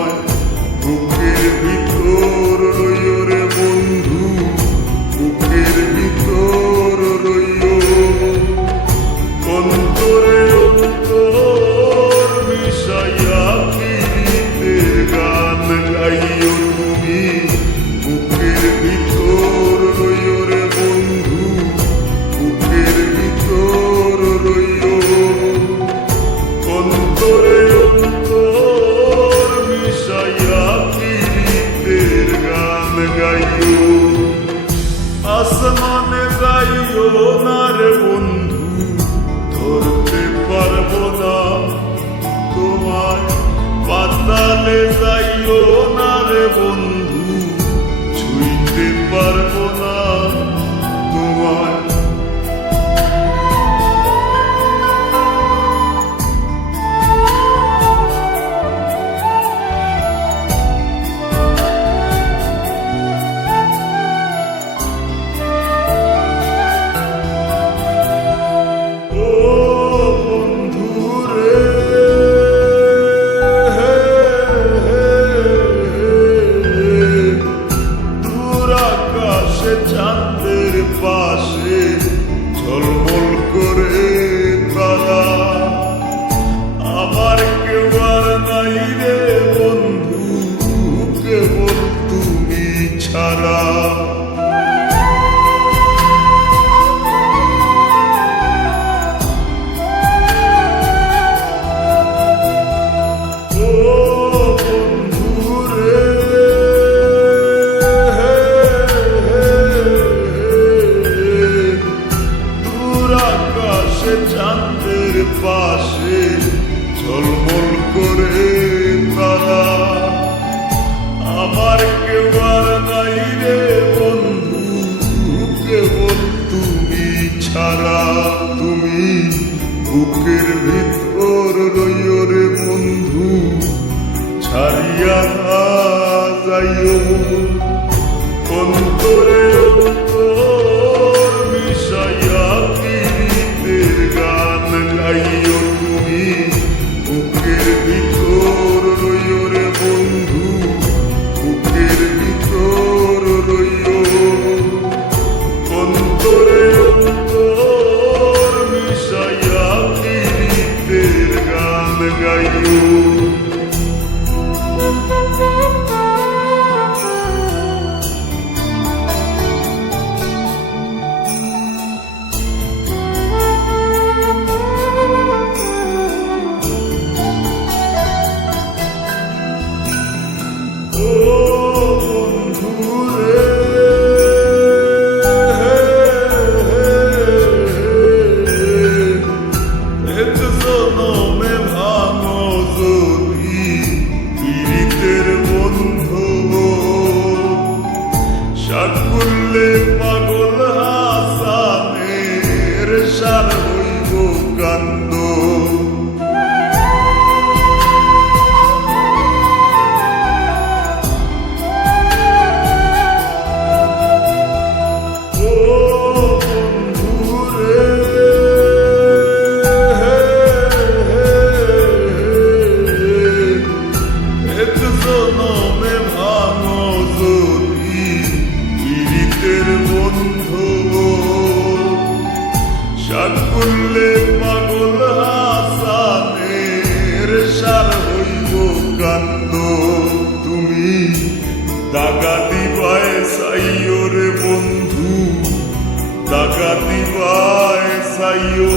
তোমায় বুকের ভিতর রইও রে বন্ধু, বুকের ভিতর রইও। অন্তরে অন্তর মিশাইয়া গীতের গান গাইও তুমি, বুকের ভিতর রইও রে বন্ধু, বুকের ভিতর রইও। অন্তরে অন্তর মিশাইয়া গীতের গান গাইও। আসমানে যাইও না রে বন্ধু, ধরতে পারবো না তোমায়। পাতালে যাইও না রে বন্ধু, ছুঁইতে পারবো না তোমায়। চাঁদের পাশে ঝলমল করে তারা, আমার কেউ আর নাই রে বন্ধু, কেবল তুমি ছাড়া। চাঁদের পাশে ঝলমল করে তারা, আমার কেউ আর নাই রে বন্ধু, কেবল তুমি ছাড়া। তুমি বুকের ভিতর রইও রে বন্ধু, ছাড়িয়া না যাইও। অন্তরে অন্তর মিশাইয়া গীতের গান গাইও তুমি, বুকের ভিতর রইও রে বন্ধু, বুকের ভিতর রইও। অন্তরে অন্তর মিশাইয়া গীতের গান গাইও। করলে পাগল হাসানের সার হইব কান্দ। করলে পাগল হাসানের সার হইব কান্দ। তুমি দাগা দিবায় সাইও রে বন্ধু, দাগা দিবায় সাইও।